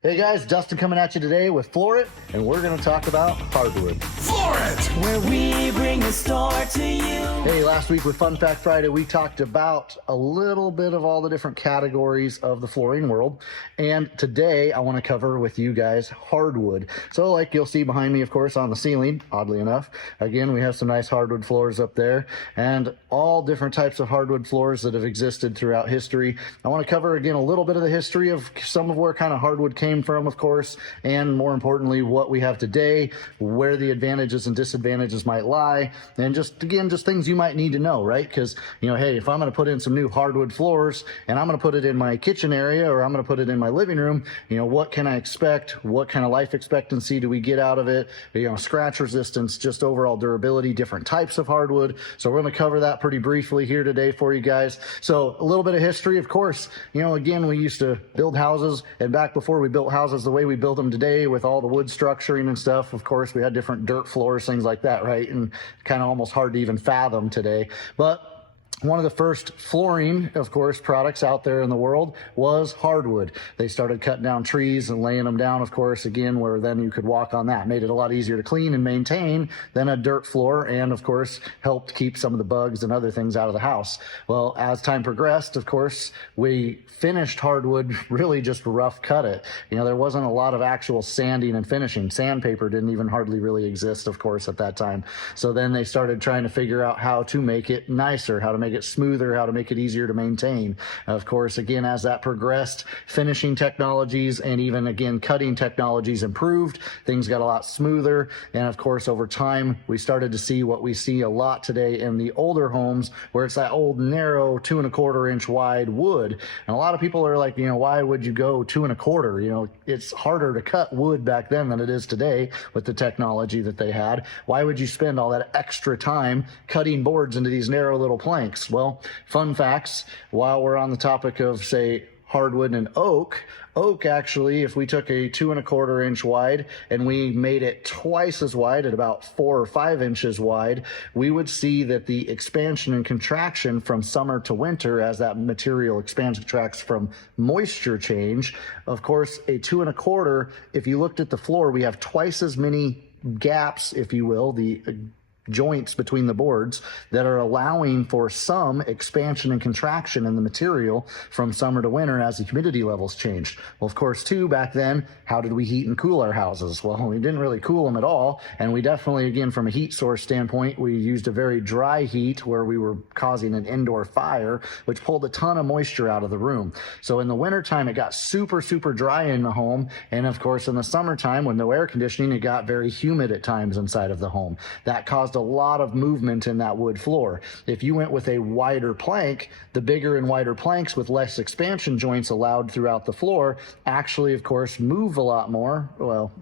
Hey guys, Dustin coming at you today with Floor It, and we're going to talk about hardwood. Floor It! Where we bring the store to you. Hey, last week with Fun Fact Friday, we talked about a little bit of all the different categories of the flooring world. And today I want to cover with you guys hardwood. So like you'll see behind me, of course, on the ceiling, oddly enough, again, we have some nice hardwood floors up there and all different types of hardwood floors that have existed throughout history. I want to cover again a little bit of the history of some of where kind of hardwood came from, of course, and more importantly, what we have today, where the advantages and disadvantages might lie, and just things you might need to know, right? Because, hey, if I'm going to put in some new hardwood floors and I'm going to put it in my kitchen area or I'm going to put it in my living room, what can I expect? What kind of life expectancy do we get out of it? Scratch resistance, just overall durability, different types of hardwood. So we're going to cover that pretty briefly here today for you guys. So a little bit of history, of course, again, we used to build houses, and back before we built houses the way we build them today with all the wood structuring and stuff, of course, we had different dirt floors, things like that, right? And kind of almost hard to even fathom today. But one of the first flooring, of course, products out there in the world was hardwood. They started cutting down trees and laying them down, of course, again, where then you could walk on that. Made it a lot easier to clean and maintain than a dirt floor, and, of course, helped keep some of the bugs and other things out of the house. Well, as time progressed, of course, we finished hardwood, really just rough cut it. There wasn't a lot of actual sanding and finishing. Sandpaper didn't even hardly really exist, of course, at that time. So then they started trying to figure out how to make it nicer, how to make it smoother, how to make it easier to maintain. Of course, again, as that progressed, finishing technologies and even, again, cutting technologies improved. Things got a lot smoother. And of course, over time, we started to see what we see a lot today in the older homes, where it's that old, narrow, 2¼ inch wide wood. And a lot of people are like, why would you go 2¼ it's harder to cut wood back then than it is today with the technology that they had. Why would you spend all that extra time cutting boards into these narrow little planks? Well, fun facts, while we're on the topic of, say, hardwood and oak actually, if we took a 2¼ inch wide and we made it twice as wide at about 4 or 5 inches wide, we would see that the expansion and contraction from summer to winter, as that material expands and contracts from moisture change, of course, a 2¼ if you looked at the floor, we have twice as many gaps, if you will, the joints between the boards that are allowing for some expansion and contraction in the material from summer to winter as the humidity levels changed. Well, of course, too, back then, how did we heat and cool our houses? Well, we didn't really cool them at all. And we definitely, again, from a heat source standpoint, we used a very dry heat where we were causing an indoor fire, which pulled a ton of moisture out of the room. So in the wintertime, it got super, super dry in the home. And of course, in the summertime, with no air conditioning, it got very humid at times inside of the home. That caused a lot of movement in that wood floor. If you went with a wider plank, the bigger and wider planks with less expansion joints allowed throughout the floor actually, of course, move a lot more. Well,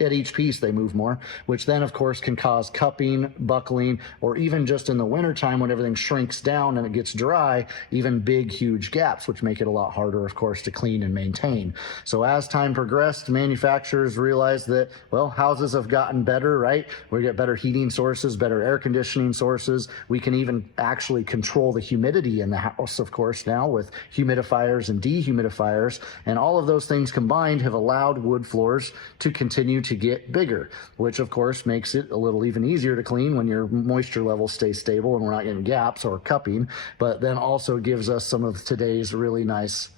at each piece they move more, which then, of course, can cause cupping, buckling, or even just in the wintertime when everything shrinks down and it gets dry, even big, huge gaps, which make it a lot harder, of course, to clean and maintain. So as time progressed, manufacturers realized that, well, houses have gotten better, right? We get better heating sources, better air conditioning sources. We can even actually control the humidity in the house, of course, now with humidifiers and dehumidifiers. And all of those things combined have allowed wood floors to continue to get bigger, which of course makes it a little even easier to clean when your moisture levels stay stable and we're not getting gaps or cupping, but then also gives us some of today's really nice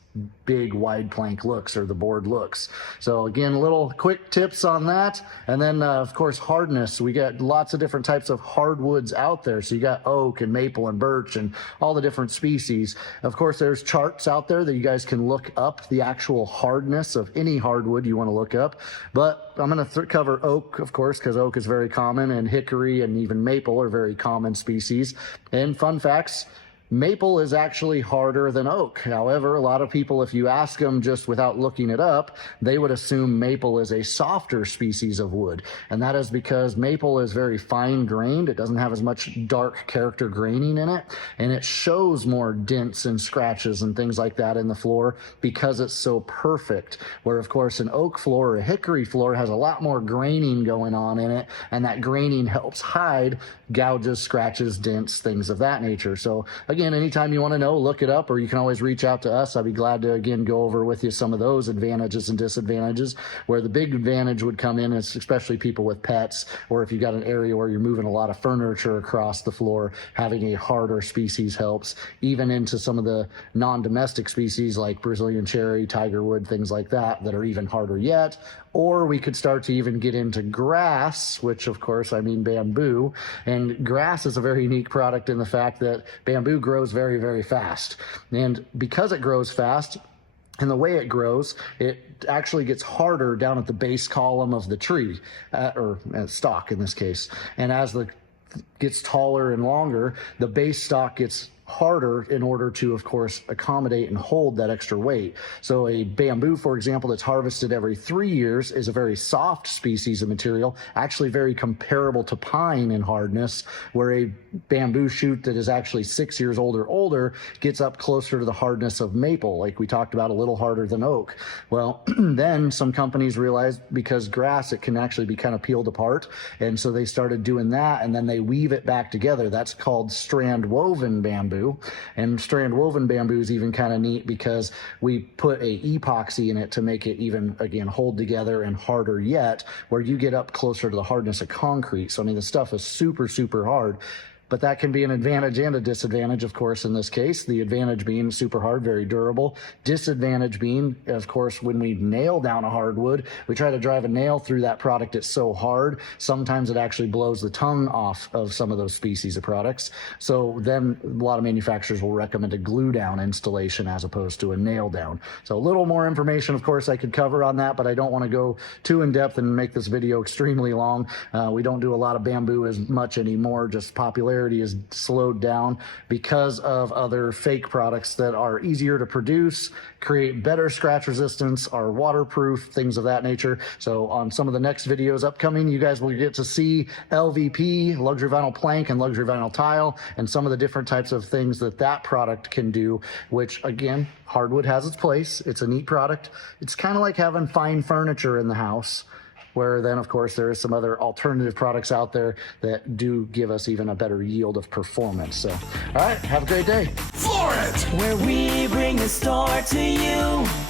big wide plank looks, or the board looks. So again, little quick tips on that. And then of course, hardness. We got lots of different types of hardwoods out there. So you got oak and maple and birch and all the different species. Of course, there's charts out there that you guys can look up the actual hardness of any hardwood you want to look up. But I'm going to cover oak, of course, because oak is very common, and hickory and even maple are very common species. And fun facts, Maple is actually harder than oak. However, a lot of people, if you ask them just without looking it up, they would assume maple is a softer species of wood. And that is because maple is very fine grained. It doesn't have as much dark character graining in it. And it shows more dents and scratches and things like that in the floor because it's so perfect. Where, of course, an oak floor or a hickory floor has a lot more graining going on in it. And that graining helps hide gouges, scratches, dents, things of that nature. So again, anytime you want to know, look it up, or you can always reach out to us. I'd be glad to, again, go over with you some of those advantages and disadvantages. Where the big advantage would come in is especially people with pets, or if you've got an area where you're moving a lot of furniture across the floor, having a harder species helps, even into some of the non-domestic species like Brazilian cherry, tiger wood, things like that, that are even harder yet. Or we could start to even get into grass, which of course I mean bamboo. And grass is a very unique product in the fact that bamboo grows very, very fast. And because it grows fast, and the way it grows, it actually gets harder down at the base column of the tree, or stalk in this case. And as the gets taller and longer, the base stalk gets harder in order to, of course, accommodate and hold that extra weight. So a bamboo, for example, that's harvested every 3 years is a very soft species of material, actually very comparable to pine in hardness, where a bamboo shoot that is actually 6 years old or older gets up closer to the hardness of maple, like we talked about, a little harder than oak. Well, then some companies realized because grass, it can actually be kind of peeled apart. And so they started doing that, and then they weave it back together. That's called strand woven bamboo. And strand woven bamboo is even kind of neat because we put a epoxy in it to make it even, again, hold together and harder yet, where you get up closer to the hardness of concrete. So I mean, the stuff is super, super hard. But that can be an advantage and a disadvantage, of course, in this case. The advantage being super hard, very durable. Disadvantage being, of course, when we nail down a hardwood, we try to drive a nail through that product. It's so hard. Sometimes it actually blows the tongue off of some of those species of products. So then a lot of manufacturers will recommend a glue down installation as opposed to a nail down. So a little more information, of course, I could cover on that, but I don't want to go too in depth and make this video extremely long. We don't do a lot of bamboo as much anymore, just popularity is slowed down because of other fake products that are easier to produce, create better scratch resistance, are waterproof, things of that nature. So on some of the next videos upcoming, you guys will get to see LVP, luxury vinyl plank, and luxury vinyl tile, and some of the different types of things that that product can do, which again, hardwood has its place. It's a neat product. It's kind of like having fine furniture in the house, where then, of course, there is some other alternative products out there that do give us even a better yield of performance. So, all right, have a great day. Floor it! Where we bring the store to you.